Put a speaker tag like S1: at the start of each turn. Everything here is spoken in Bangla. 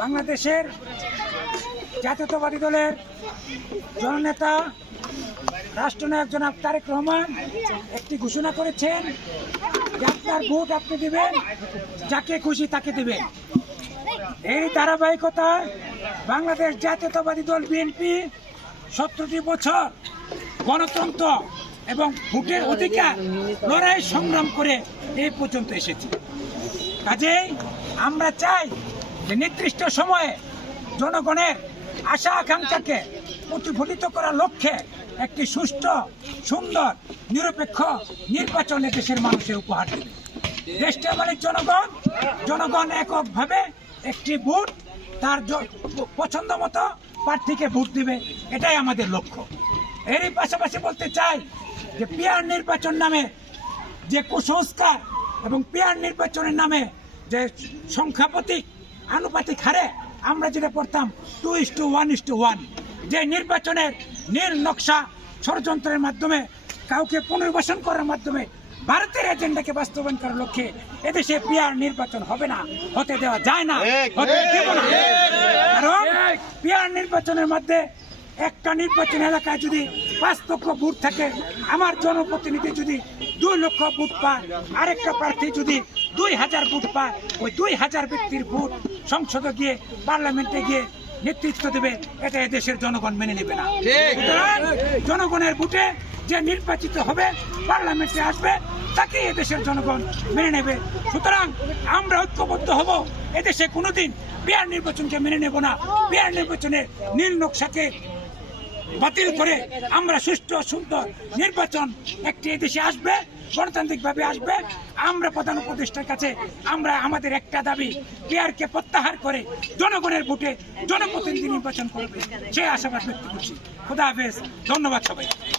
S1: বাংলাদেশের জাতীয়তাবাদী দলের জননেতা, রাষ্ট্রনায়ক জনাব তারেক রহমান একটি ঘোষণা করেছেন যে আপনার ভোট আপনি দিবেন, যাকে খুশি তাকে দিবেন। এই ধারাবাহিকতায় বাংলাদেশ জাতীয়তাবাদী দল বিএনপি সত্তরটি বছর গণতন্ত্র এবং ভোটের অধিকার লড়াই সংগ্রাম করে এই পর্যন্ত এসেছি। কাজেই আমরা চাই যে নির্দিষ্ট সময়ে জনগণের আশা আকাঙ্ক্ষাকে প্রতিফলিত করার লক্ষ্যে একটি সুষ্ঠু, সুন্দর, নিরপেক্ষ নির্বাচনে দেশের মানুষের উপহার দেবে। দেশটা মানে জনগণ জনগণ এককভাবে একটি ভোট তার পছন্দ মতো প্রার্থীকে ভোট দেবে, এটাই আমাদের লক্ষ্য। এরই পাশাপাশি বলতে চাই যে পিয়ার নির্বাচন নামে যে কুসংস্কার এবং পেয়ার নির্বাচনের নামে যে সংখ্যাপতিক আনুপাতিক হারে আমরা যেটা পড়তাম two is two one is two one যে নির্বাচনের নীল নকশা ষড়যন্ত্রের মাধ্যমে কাউকে পুনর্বাসন করার মাধ্যমে ভারতের এজেন্ডাকে বাস্তবায়ন করার লক্ষ্যে এদেশে পিয়ার নির্বাচন হবে না হতে দেওয়া যায় না হতে দেব না। কারণ পিয়ার নির্বাচনের মধ্যে একটা নির্বাচন এলাকায় যদি পাঁচ লক্ষ ভোট থাকে আমার জনপ্রতিনিধি যদি দুই লক্ষ ভোট পায় আরেকটা প্রার্থী যদি দুই হাজার ভোট পায় ওই দুই হাজার ব্যক্তির ভোট সংসদে গিয়ে পার্লামেন্টে গিয়ে নেতৃত্ব দেবে এটা দেশের জনগণ মেনে নেবে না। সুতরাং জনগণের ভোটে যে নির্বাচিত হবে পার্লামেন্টে আসবে তাকে এদেশের জনগণ মেনে নেবে। সুতরাং আমরা ঐক্যবদ্ধ হব এদেশে কোনোদিন বিহার নির্বাচনকে মেনে নেব না। বিহার নির্বাচনের নীল নকশাকে বাতিল করে আমরা সুষ্ঠু সুন্দর নির্বাচন একটি দেশে আসবে, গণতান্ত্রিকভাবে আসবে। আমরা প্রধান উপদেষ্টার কাছে, আমরা আমাদের একটা দাবি কেয়ারকে প্রত্যাহার করে জনগণের ভোটে জনপ্রতিনিধি নির্বাচন করবে। সে আশাবাদ ব্যক্ত করছি। খুদা হাফেজ। ধন্যবাদ সবাই